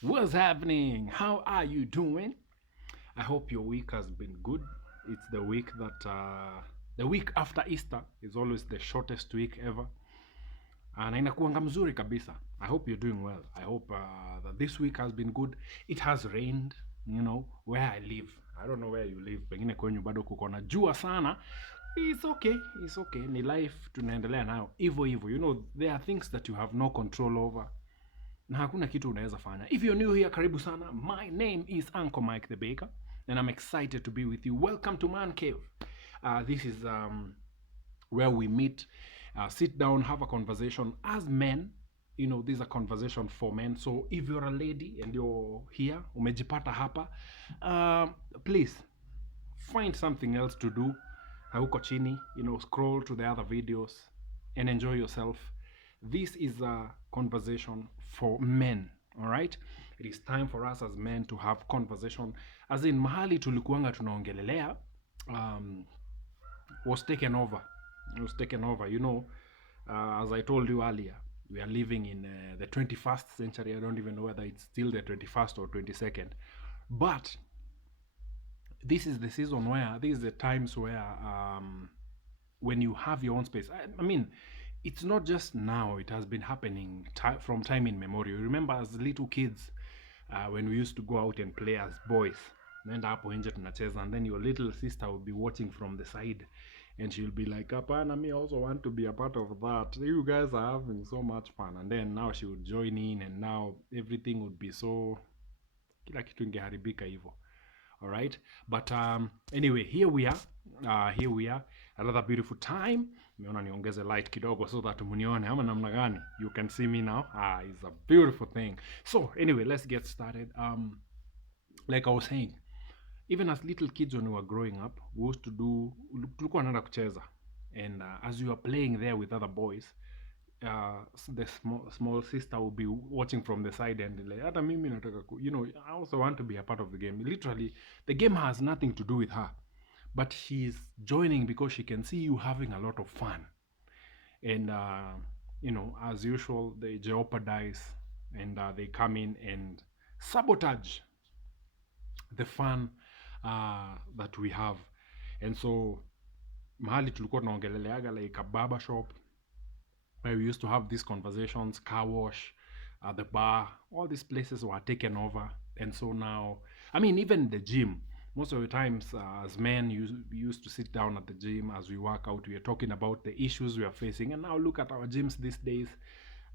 What's happening? How are you doing? I hope your week has been good. It's the week after Easter is always the shortest week ever, na inakuanga mzuri kabisa. I hope you're doing well. I hope that this week has been good. It has rained, where I live. I don't know where you live. Pengine kwenyu bado kuko na jua sana. It's okay. It's okay. Ni life tunaendelea nayo. Hivyo hivyo. There are things that you have no control over. Na hakuna kitu unaweza fanya. If you're new here, karibu sana. My name is Uncle Mike the Baker, and I'm excited to be with you. Welcome to Man Cave. This is where we meet, sit down, have a conversation as men. This is a conversation for men. So if you're a lady and you're here, umejipata hapa, please find something else to do. Hauko chini, scroll to the other videos and enjoy yourself. This is a conversation for men, all right? It is time for us as men to have conversation. As in, mahali tulikuanga tunaongelelea was taken over. It was taken over. As I told you earlier, we are living in the 21st century. I don't even know whether it's still the 21st or 22nd. But this is the season where, these are the times where when you have your own space. I mean, it's not just now, it has been happening from time in memory. Remember as little kids, when we used to go out and play as boys, naenda hapo nje tunacheza, and then your little sister will be watching from the side and she'll be like, "Apana, me also want to be a part of that. You guys are having so much fun." And then now she would join in, and now everything would be so, kila kitu ingeharibika hivyo. All right, but anyway, here we are, another beautiful time. Nimeona niongeze light kidogo so that munione ama namna gani. You can see me now. It's a beautiful thing. So anyway, let's get started. Like I was saying, even as little kids when we were growing up, we used to do, tulikuwa naenda kucheza, and as you are playing there with other boys, the small sister will be watching from the side and like, hata mimi nataka I also want to be a part of the game. Literally, the game has nothing to do with her, but she's joining because she can see you having a lot of fun. And as usual, they jeopardize, and they come in and sabotage the fun that we have. And so mahali tulikuwa tunaongeleleaga like a barber shop, where we used to have these conversations, car wash, the bar, all these places were taken over. And so now, I mean, even the gym, most of the times as men, we used to sit down at the gym as we work out, we are talking about the issues we are facing. And now look at our gyms these days.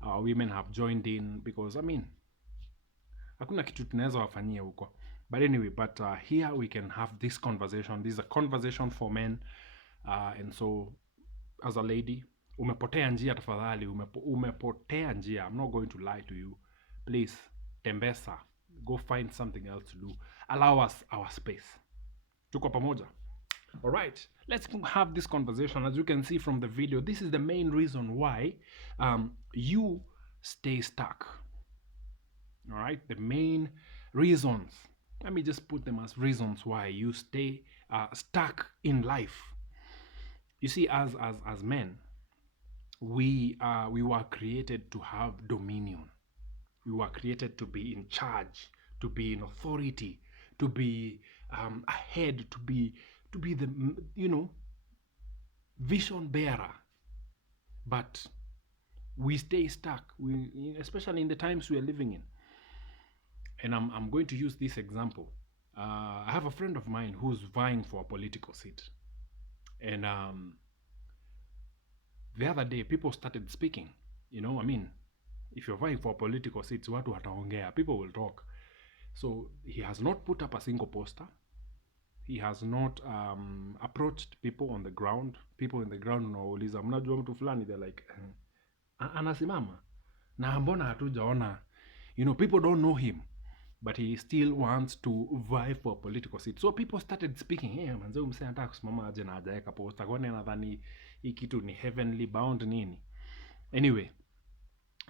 Women have joined in because, I mean, hakuna kitu tunaweza wafanyia huko. But anyway, here we can have this conversation. This is a conversation for men. And so, as a lady, umepotea njia tafadhali, umepotea njia. I'm not going to lie to you. Please, tembesa. Go find something else to do. Allow us our space. Tuko pamoja. All right, let's have this conversation. As you can see from the video, this is the main reason why you stay stuck. All right, the main reasons. Let me just put them as reasons why you stay stuck in life. You see, as men, we were created to have dominion. We were created to be in charge, to be in authority, to be ahead, to be the vision bearer. But we stay stuck, especially in the times we are living in. And I'm going to use this example. I have a friend of mine who's vying for a political seat, and the other day people started speaking. I mean, if you're vying for a political seat, watu wataongea, people will talk. So he has not put up a single poster. He has not approached people on the ground. People in the ground unawauliza, mnajua mtu fulani, they're like, anasimama na mbona hatujaona. People don't know him, but he still wants to vie for a political seat. So people started speaking, hey, manze umse anataka kusimama aje na hajaeka poster, kwani nadhani hii kitu ni heavenly bound nini. Anyway,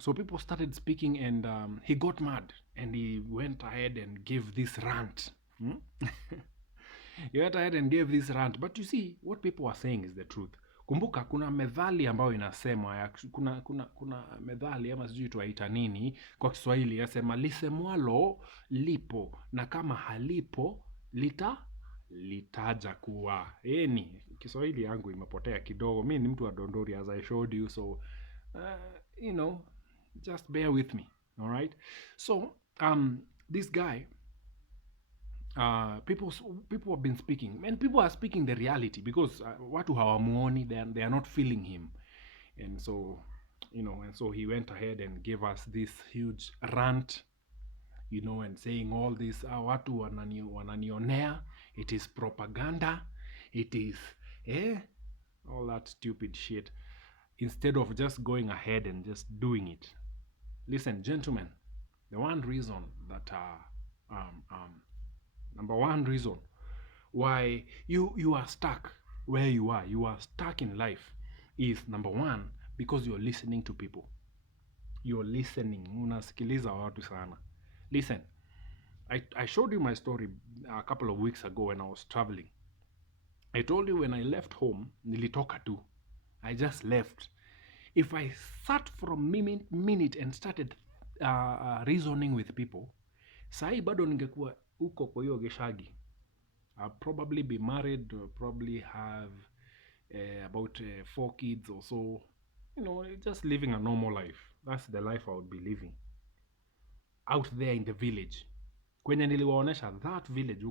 so people started speaking, and he got mad and he went ahead and gave this rant. He went ahead and gave this rant. But you see, what people are saying is the truth. Kumbuka kuna methali ambayo inasemwa kuna methali ama sijui tuaita nini kwa Kiswahili yasema lisemwalo lipo na kama halipo litaja kuwa. Ni Kiswahili yangu imepotea kidogo. Mi ni mtu wa dondori as I showed you, so you know, just bear with me. All right? So, this guy, people have been speaking, and people are speaking the reality because watu hawamuoni, they are not feeling him. And so, and so he went ahead and gave us this huge rant, and saying all this, watu wananionea, it is propaganda, it is all that stupid shit, instead of just going ahead and just doing it. Listen, gentlemen, the one reason that number one reason why you are stuck where you are stuck in life, is number one, because you're listening to people. You're listening, unasikiliza watu sana. Listen, I showed you my story a couple of weeks ago when I was traveling. I told you when I left home, nilitoka tu. I just left. If I sat for a minute and started reasoning with people, sahi bado ningekuwa uko kwa hiyo geshagi. I'll probably be married, probably have about 4 kids or so. Just living a normal life. That's the life I would be living out there in the village. Kwenye niliwaonesha that village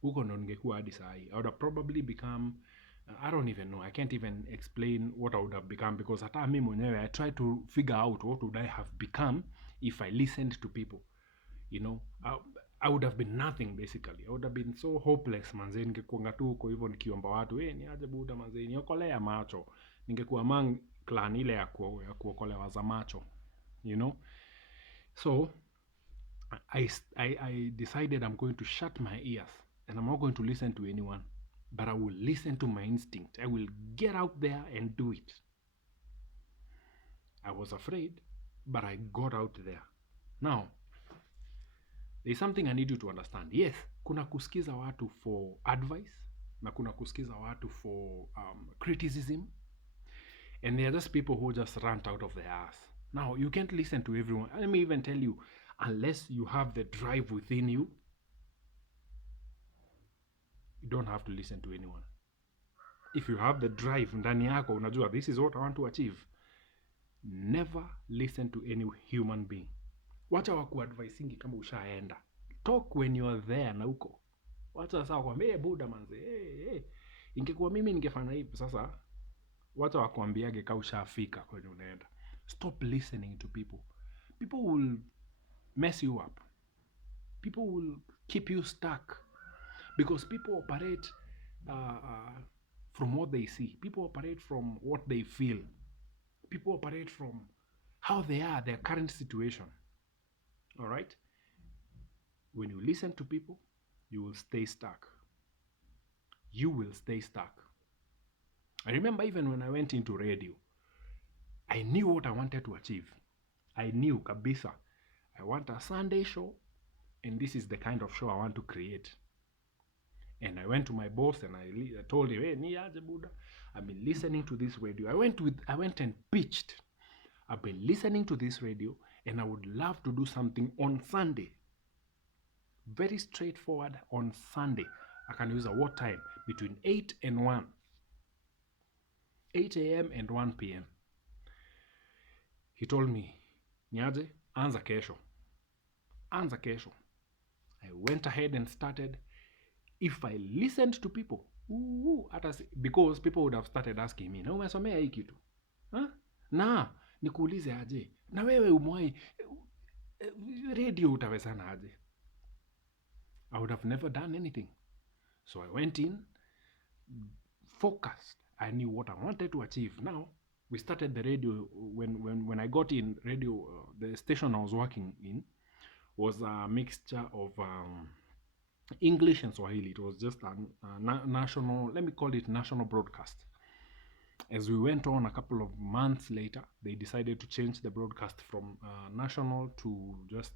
huko ndo ningekuwa hadi sahi. I would have probably become, I don't even know, I can't even explain what I would have become, because hata mimi mwenyewe I try to figure out what would I have become if I listened to people. I would have been nothing basically. I would have been so hopeless manze, ningekuanga tu huko hivyo nikiomba watu, ni aje buda manze, niokolea macho. Ningekuwa among clan ile ya kuokolewa za macho. So I decided I'm going to shut my ears and I'm not going to listen to anyone, but I will listen to my instinct. I will get out there and do it. I was afraid, but I got out there. Now, there's something I need you to understand. Yes, kuna kusikiza watu for advice, na kuna kusikiza watu for criticism, and they are just people who just rant out of their ass. Now, you can't listen to everyone. Let me even tell you, unless you have the drive within you, you don't have to listen to anyone. If you have the drive ndani yako, unajua this is what I want to achieve, never listen to any human being. Wacha wakuadvisingi kama ushaenda. Talk when you are there na uko. Wacha sasa wakwambie buda manze, ingekuwa mimi ningefanya hivi. Sasa wacha wakwambiage kama ushafika kwenye unaenda. Stop listening to people. People will mess you up. People will keep you stuck, because people operate from what they see. People operate from what they feel. People operate from how they are, their current situation. All right? When you listen to people, you will stay stuck. You will stay stuck. I remember even when I went into radio, I knew what I wanted to achieve. I knew kabisa, I want a Sunday show, and this is the kind of show I want to create. And I went to my boss and I told him, ni aje buda, I've been listening to this radio. I went and pitched. I've been listening to this radio, and I would love to do something on Sunday. Very straightforward, on Sunday. I can use a what time? Between 8 and 1. 8 a.m. and 1 p.m. He told me, niaje, anza kesho. Anza kesho. I went ahead and started. If I listened to people, because people would have started asking me, na umesomea hii kitu? Na nikuulize aje, na wewe umewai radio utawezana aje? I would have never done anything. So I went in, focused. I knew what I wanted to achieve. Now, we started the radio. When I got in radio, the station I was working in was a mixture of English and Swahili. It was just a national, let me call it national broadcast. As we went on, a couple of months later, they decided to change the broadcast from national to just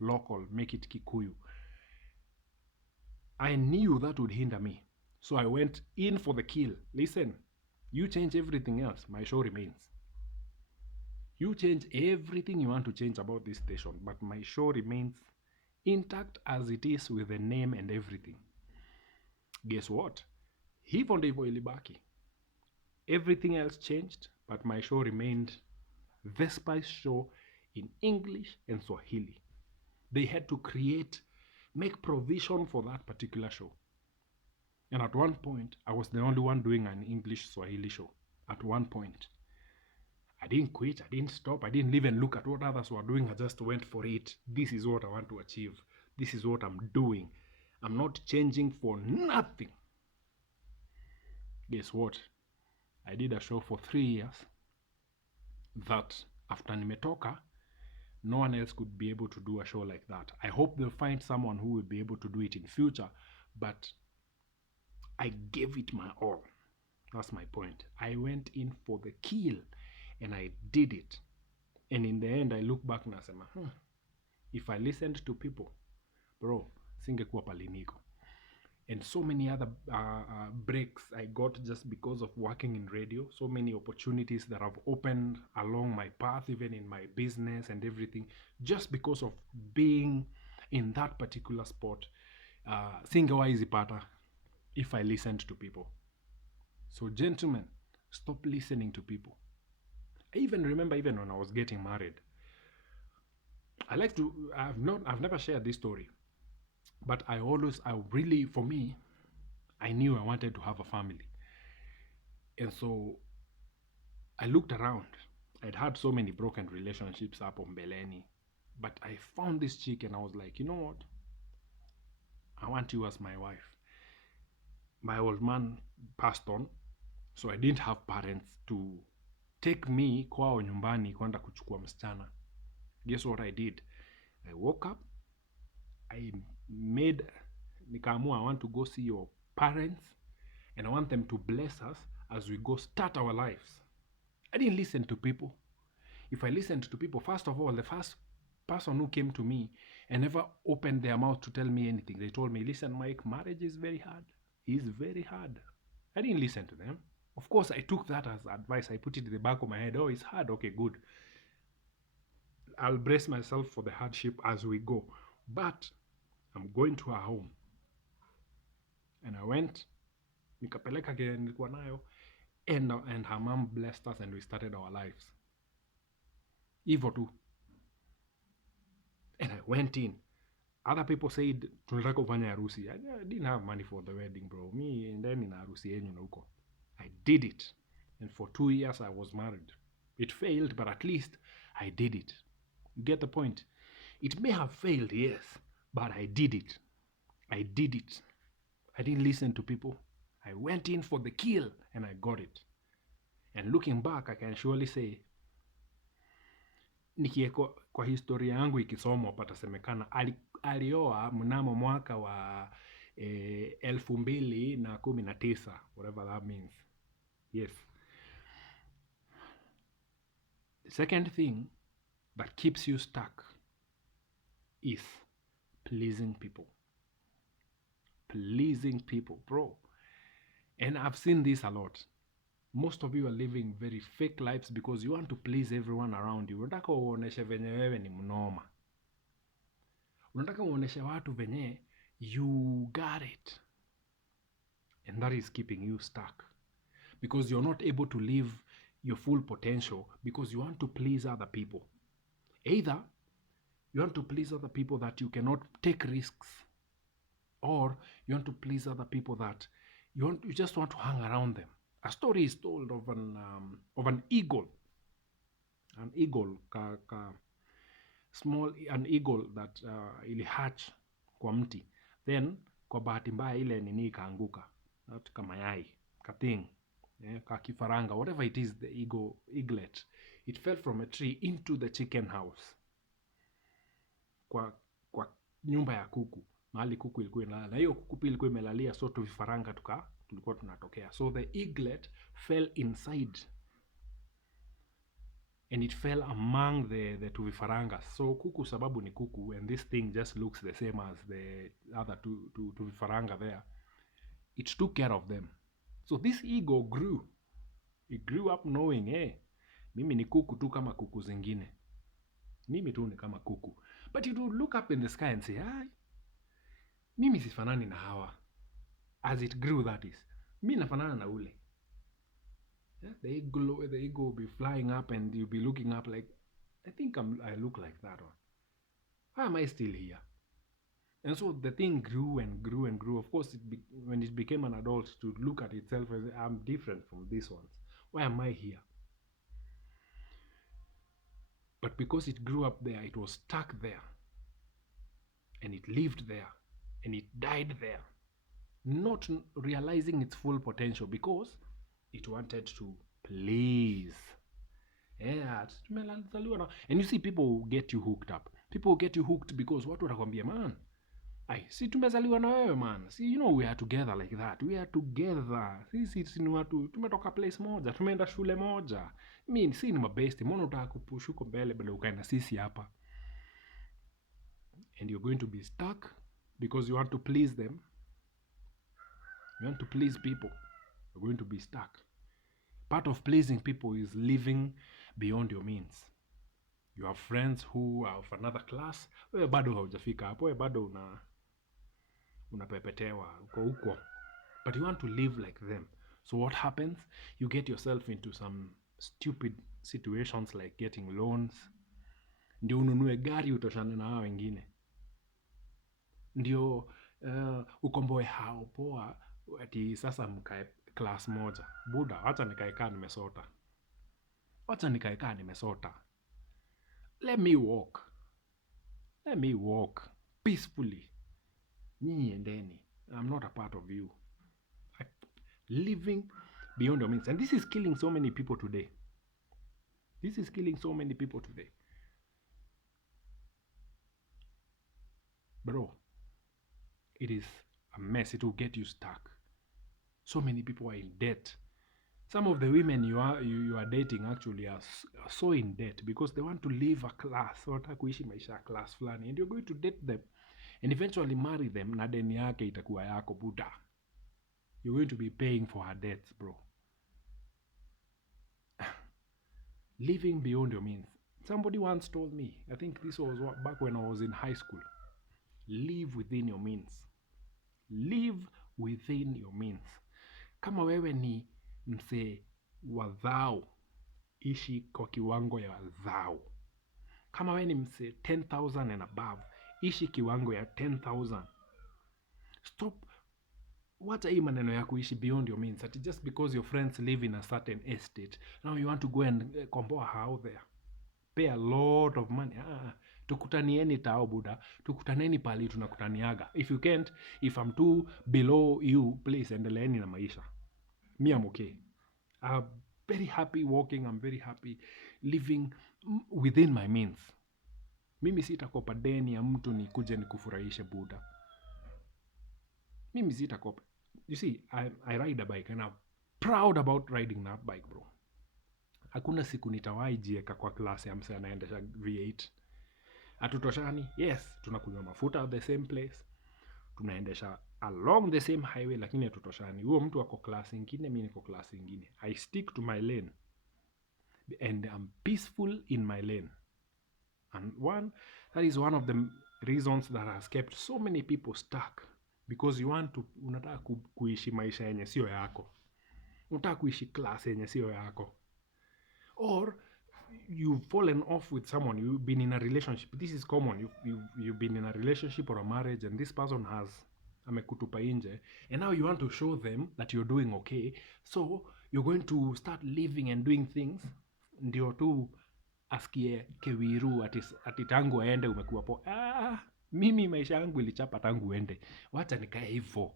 local, make it Kikuyu. I knew that would hinder me. So I went in for the kill. Listen, You change everything else, my show remains. You change everything you want to change about this station, but my show remains intact as it is, with the name and everything. Guess what? Hivyo ndivyo ilibaki. Everything else changed, but my show remained the Spice Show in English and Swahili. They had to make provision for that particular show. And at one point, I was the only one doing an English Swahili show. At one point. I didn't quit, I didn't stop, I didn't even look at what others were doing, I just went for it. This is what I want to achieve. This is what I'm doing. I'm not changing for nothing. Guess what? I did a show for 3 years that after nimetoka, no one else could be able to do a show like that. I hope they'll find someone who will be able to do it in future, but I gave it my all. That's my point. I went in for the kill and I did it. And in the end, I look back na nasema, if I listened to people, bro, singekuwa paliniko. And so many other breaks I got just because of working in radio. So many opportunities that have opened along my path, even in my business and everything, just because of being in that particular spot. Singewahi zipata if I listened to people. So gentlemen, stop listening to people. I even remember, even when I was getting married, I've never shared this story, but for me, I knew I wanted to have a family. And so I looked around. I'd had so many broken relationships up on Beleni, but I found this chick and I was like, you know what? I want you as my wife. My old man passed on, so I didn't have parents to take me kwao nyumbani kwenda kuchukua msichana. Guess what I did? I woke up, nikaamua I want to go see your parents and I want them to bless us as we go start our lives. I didn't listen to people. If I listened to people, first of all, the first person who came to me and never opened their mouth to tell me anything, they told me, listen, Mike, marriage is very hard. It's very hard. I didn't listen to them. Of course, I took that as advice. I put it in the back of my head. Oh, it's hard. Okay, good. I'll brace myself for the hardship as we go. But I'm going to her home. And I went, nikapeleka kile nilikuwa nayo, and her mom blessed us and we started our lives. Hivyo tu. And I went in. Other people said, tunataka kufanya harusi. I didn't have money for the wedding, bro. Me, and then nina harusi yenyu na huko. I did it. And for 2 years I was married. It failed, but at least I did it. You get the point? It may have failed, yes, but I did it. I did it. I didn't listen to people. I went in for the kill and I got it. And looking back, I can surely say, nikieko kwa historia yangu ikisomwa patasemekana alioa mnamo mwaka wa 2019, whatever that means. Yes. The second thing that keeps you stuck is pleasing people. Pleasing people, bro. And I've seen this a lot. Most of you are living very fake lives because you want to please everyone around you. Unataka uoneshe venye wewe ni mnoma. Unataka uoneshe watu venye you got it. And that is keeping you stuck. Because you're not able to live your full potential because you want to please other people. Either you want to please other people that you cannot take risks, or you want to please other people that you just want to hang around them. A story is told of an eagle. An eagle, an eagle that ilihatch kwa mti. Then kwa bahati mbaya ile nini ikaanguka. Not kama yai, kating, kakifaranga, whatever it is, the eaglet. It fell from a tree into the chicken house. Kwa nyumba ya kuku. Mahali kuku ilikuwa inalala. Na hiyo kuku pia ilikuwa imelalia, so tuvifaranga tulikuwa tunatokea. So the eaglet fell inside. And it fell among the tuvifaranga. So kuku sababu ni kuku, and this thing just looks the same as the other tuvifaranga there. It took care of them. So this eagle grew. He grew up knowing, mimi ni kuku tu kama kuku zingine. Mimi tu ni kama kuku. But you do look up in the sky and say, mimi sifanani na hawa. As it grew, that is. Mi nafanana na ule. Yeah? The ego will be flying up and you'll be looking up like, I think I look like that one. Why am I still here? And so the thing grew and grew and grew. Of course, when it became an adult, to look at itself as, I'm different from these ones. Why am I here? But because it grew up there, it was stuck there. And it lived there. And it died there. Not realizing its full potential because it wanted to please. Yeah, and you see, people get you hooked up. People get you hooked because watu watakwambia, man, si tumezaliwa na wewe man. See, you know, we are together like that. We are together. Sisi ni watu, tumetoka place moja, tumeenda shule moja. Si ni mabesti, mbona utaka kupush huko mbele bado ukaenda sisi hapa. And you're going to be stuck because you want to please them. You want to please people. You're going to be stuck. Part of pleasing people is living beyond your means. You have friends who are of another class. Wewe bado haujafika hapo. Wewe bado unapepetewa uko huko. But you want to live like them. So what happens? You get yourself into some stupid situations like getting loans. Ndio ununue gari utoshane na hao wengine. Ndio ukomboe hao poa ati sasa mkae class moja. Buda, wacha nikaekaa nimesota. Wacha nikaekaa nimesota. Let me walk. Let me walk peacefully. Nyinyi endeni. I'm not a part of you. Living beyond your means. And this is killing so many people today. This is killing so many people today. Bro, it is a mess. It will get you stuck. So many people are in debt. Some of the women you are dating actually are so in debt because they want to live a class. Wanataka kuishi maisha ya class fulani. And you're going to date them. And eventually marry them. Na deni yake itakuwa yako buda. You're going to be paying for her debts, bro. Living beyond your means. Somebody once told me, I think this was back when I was in high school. Live within your means. Live within your means. Kama wewe ni msee wa dhao, ishi kwa kiwango ya dhao. Kama wewe ni msee 10,000 and above, ishi kiwango ya 10,000. Stop. Wacha hii maneno ya kuishi beyond your means. That just because your friends live in a certain estate, now you want to go and komboa how there. Pay a lot of money. Tukutanieni tao buda. Tukutaneni pali tunakutaniaga. If you can't, if I'm too below you, please endeleeni na maisha. Me, I'm okay. I'm very happy walking. I'm very happy living within my means. Mimi sitakopa deni ya mtu nikuje nikufurahishe buda. Mimi sitakopa. You see, I ride a bike and I'm proud about riding that bike, bro. Hakuna siku nitawahi jieka kwa klasi ya msee anaendesha V8. Hatutoshani? Yes, tunakunywa mafuta at the same place. Tunaendesha along the same highway lakini hatutoshani. Huo mtu ako klasi ingine, mimi niko klasi ingine. I stick to my lane. And I'm peaceful in my lane. And that is one of the reasons that has kept so many people stuck. Because unataka kuishi maisha yenye sio yako. Unataka kuishi class yenye sio yako. Or you've fallen off with someone, you've been in a relationship. This is common. You've been in a relationship or a marriage and this person has amekutupa nje, and now you want to show them that you're doing okay. So you're going to start living and doing things ndio tu asikie kewiru ati tangu aende umekuwa po. Mimi maisha yangu ilichapa tangu uende. Wacha nikae hivyo.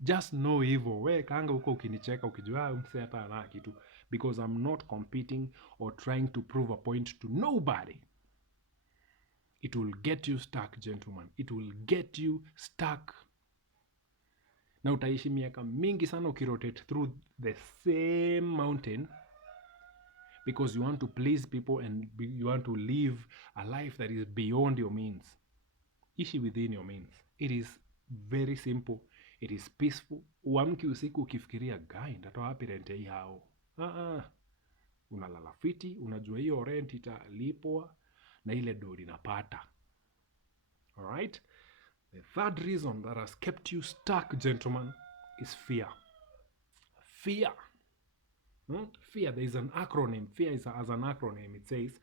Just know hivyo. We kaanga huko ukinicheka ukijua msee hata ana kitu. Because I'm not competing or trying to prove a point to nobody. It will get you stuck, gentlemen. It will get you stuck. Na utaishi miaka mingi sana ukirotate through the same mountain because you want to please people and you want to live a life that is beyond your means. Ishi within your means. It is very simple. It is peaceful. Uamki usiku ukifikiria, guy, ndatoa wapi rent hii hao? Unalala fiti, unajua hiyo rent italipwa na ile dodi napata. Alright? The third reason that has kept you stuck, gentlemen, is fear. Fear. Fear, there is an acronym. Fear is as an acronym. It says,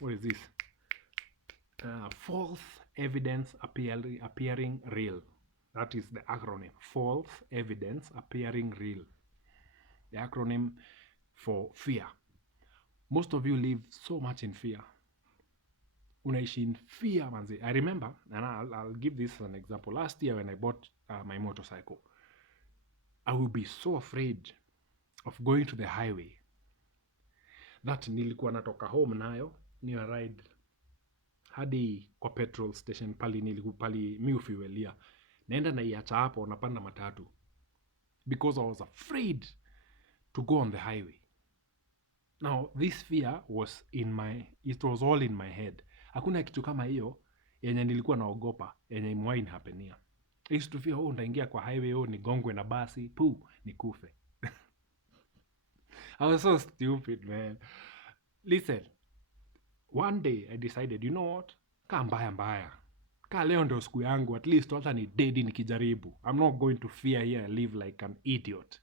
what is this? False evidence appearing real. That is the acronym. False evidence appearing real. The acronym for fear. Most of you live so much in fear. Unaishi in fear, manzi. I remember, and I'll give this as an example. Last year when I bought my motorcycle, I would be so afraid of going to the highway that nilikuwa natoka home nayo ni ride hadi kwa petrol station pali mi ufuelia, naenda na iacha hapo, napanda matatu, because I was afraid to go on the highway. Now this fear was it was all in my head. Hakuna kitu kama hiyo yenye nilikuwa naogopa yenye imewai hapenia. I used to fear, ndaingia kwa highway, nigongwe na basi, nikufe. I was so stupid, man. Listen, one day I decided, you know what? Kaa mbaya. Kaa leo ndio siku yangu, at least hata ni dedi nikijaribu. I'm not going to fear here and live like an idiot.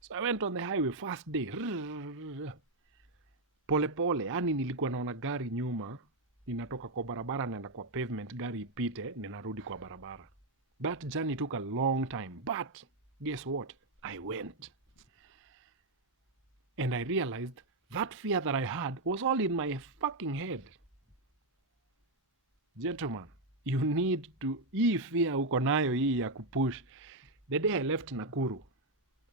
So I went on the highway, first day. Pole, yani nilikuwa naona gari nyuma, ninatoka kwa barabara naenda kwa pavement, gari ipite, ninarudi kwa barabara. That journey took a long time, but guess what? I went. And I realized that fear that I had was all in my fucking head. Gentlemen, you need to, hii fear uko nayo hii ya kupush. The day I left Nakuru,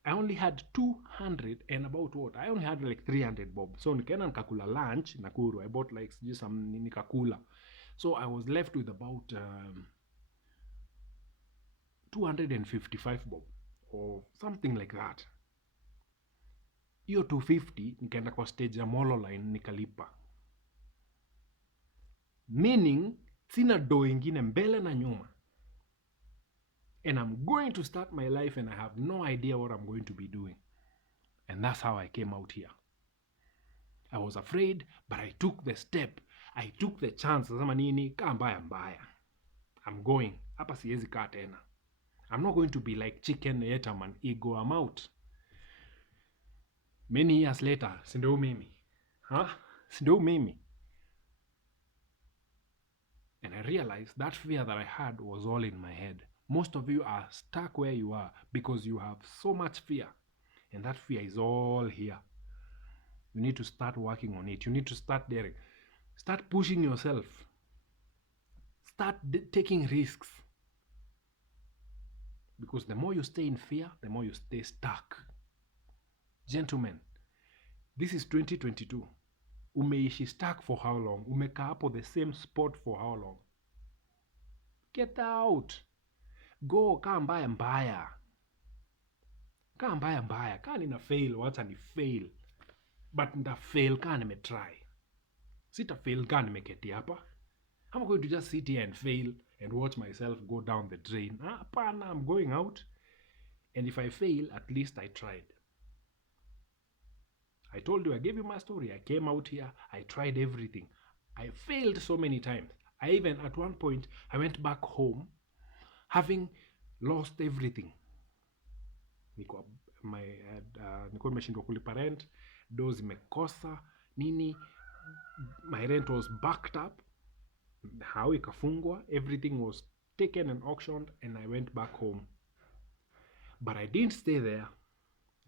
I only had 200 and about what? I only had like 300 bob. So nikaenda nikakula lunch Nakuru. I bought like just some nikakula. So I was left with about 255 bob or something like that. Hiyo 250 nikaenda kwa stage ya Molo Line nikalipa. Meaning sina do ingine mbele na nyuma. And I'm going to start my life and I have no idea what I'm going to be doing. And that's how I came out here. I was afraid, but I took the step. I took the chance. Sasa nini, kaa mbaya. I'm going. Hapa siwezi kaa tena. I'm not going to be like chicken yet I'm an ego. I'm out. Many years later, sindo mimi. Sindo mimi. And I realized that fear that I had was all in my head. Most of you are stuck where you are because you have so much fear. And that fear is all here. You need to start working on it. You need to start daring. Start pushing yourself. Start taking risks. Because the more you stay in fear, the more you stay stuck. Gentlemen, this is 2022. Umeishi stuck for how long? Umekaa hapo the same spot for how long? Get out. Go, kaa mbaya. Kaa mbaya. Kaa nina fail, wacha ni fail. But nita fail kaa nimetry. Sita fail kaa nimeketi hapa. I'm going to just sit here and fail and watch myself go down the drain. Hapana, I'm going out. And if I fail, at least I tried. I told you, I gave you my story. I came out here, I tried everything. I failed so many times. I even, at one point, I went back home having lost everything. Nilikuwa nimeshindwa kulipa rent, do zimekosa, nini, my rent was backed up, how ikafungwa, everything was taken and auctioned, and I went back home. But I didn't stay there.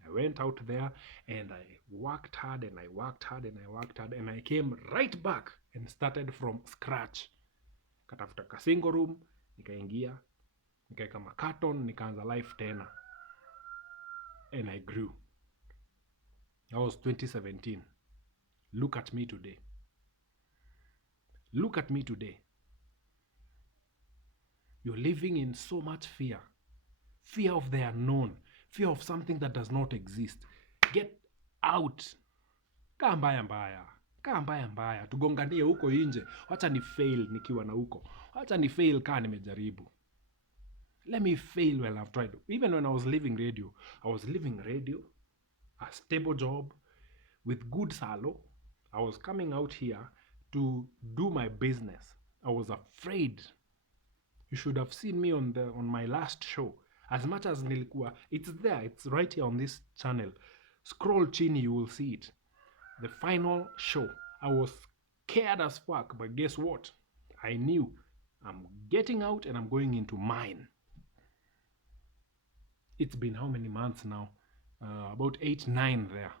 I went out there and I worked hard and I worked hard and I worked hard and I came right back and started from scratch. Katafuta ka single room, nikaingia, nikaeka makaton, nikaanza life tena. And I grew. That was 2017. Look at me today. Look at me today. You're living in so much fear. Fear of the unknown. Fear of something that does not exist. Get out. Kaa mbaya. Tugonganie huko nje. Wacha ni fail nikiwa na huko. Wacha ni fail kaa nimejaribu. Let me fail when I've tried. Even when I was leaving radio, a stable job with good salary. I was coming out here to do my business. I was afraid. You should have seen me on my last show. As much as nilikuwa, it's there. It's right here on this channel. Scroll chini, you will see it. The final show. I was scared as fuck, but guess what? I knew I'm getting out and I'm going into mine. It's been how many months now? About 8, 9 there.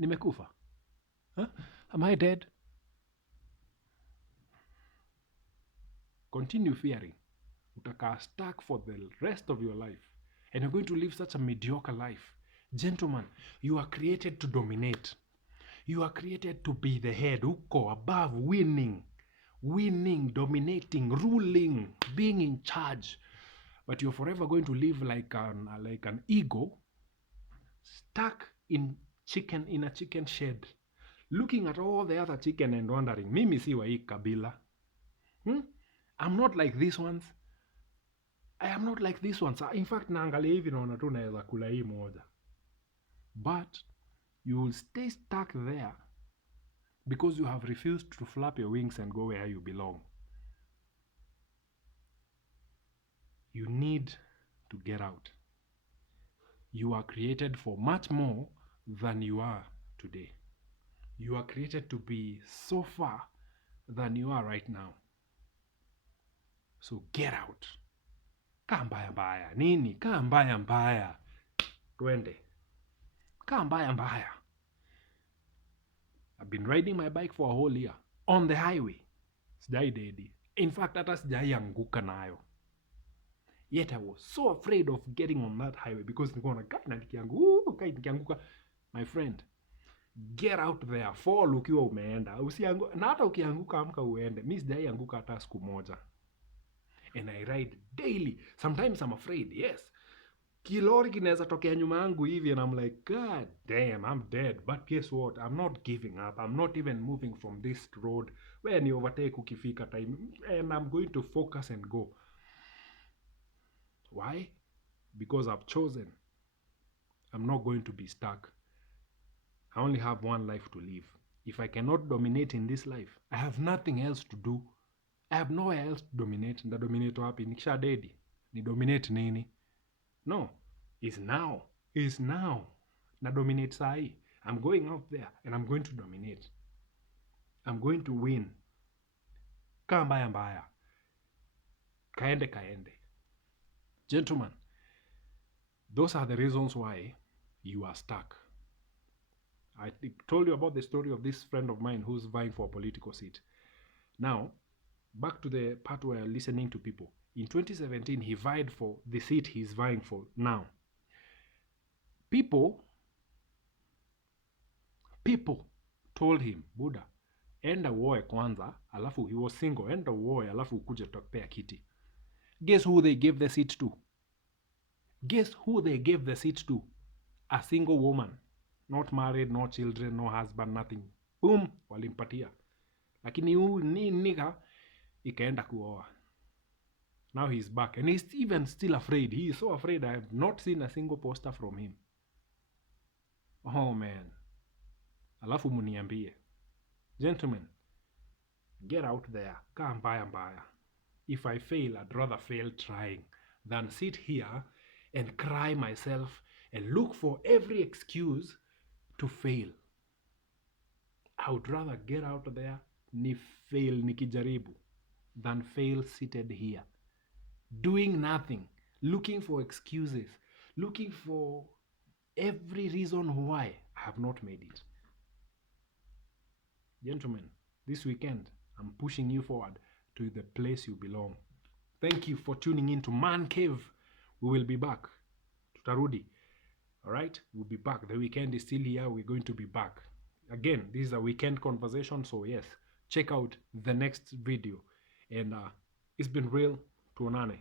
Nimekufa? Huh? Am I dead? Continue fearing. Utakaa stuck for the rest of your life. And you're going to live such a mediocre life. Gentlemen, you are created to dominate. You are created to be the head, uko, above, winning, dominating, ruling, being in charge. But you're forever going to live like an ego, stuck in a chicken shed, looking at all the other chicken and wondering, mimi si wa hii kabila. I'm not like these ones. I am not like these ones. In fact, naangalia hivi naona tu naweza kula hii moja. But you will stay stuck there because you have refused to flap your wings and go where you belong. You need to get out. You are created for much more than you are today. You are created to be so far than you are right now. So get out. Kaa mbaya mbaya. Nini? Kaa mbaya mbaya. Twende. Kaa mbaya mbaya. I've been riding my bike for a whole year. On the highway. Sijai dedi. In fact, hata sijai anguka nayo. Yet I was so afraid of getting on that highway because nilikuwa na nikianguka. My friend, get out there. Fall ukiwa umeenda. Na hata ukianguka amka uende. Mimi sijai anguka hata siku moja. And I ride daily. Sometimes I'm afraid, yes. Kilori kinaweza tokea nyuma yangu hivi and I'm like, God damn, I'm dead. But guess what? I'm not giving up. I'm not even moving from this road where ni overtake ukifika time. And I'm going to focus and go. Why? Because I've chosen. I'm not going to be stuck. I only have one life to live. If I cannot dominate in this life, I have nothing else to do. I have nowhere else to dominate. Nda dominate wapi? Nikisha dedi. Ni dominate nini? No. It's now. It's now. Na dominate sahi. I'm going out there and I'm going to dominate. I'm going to win. Kaa mbaya mbaya. Kaende kaende. Gentlemen, those are the reasons why you are stuck. I told you about the story of this friend of mine who's vying for a political seat. Now, back to the part where listening to people. In 2017, he vied for the seat he's vying for now. People told him, Buddha, enda uoe kwanza, alafu he was single, enda uoe, alafu ukuje tutakupea kiti. Guess who they gave the seat to? Guess who they gave the seat to? A single woman. Not married, no children, no husband, nothing. Boom, walimpatia. Lakini ni nigga ikaenda kuoa. Now he's back and he's even still afraid. He is so afraid. I have not seen a single poster from him. Oh man. Alafu muniambie. Gentlemen, get out there. Kaa mbaya mbaya. If I fail, I'd rather fail trying than sit here and cry myself and look for every excuse to fail. I would rather get out there ni fail nikijaribu than fail seated here. Doing nothing, looking for excuses, looking for every reason why I have not made it. Gentlemen, this weekend, I'm pushing you forward to the place you belong. Thank you for tuning in to Man Cave. We will be back. Tutarudi. Alright? We'll be back. The weekend is still here. We're going to be back. Again, this is a weekend conversation. So yes, check out the next video. And it's been real. Tuonane.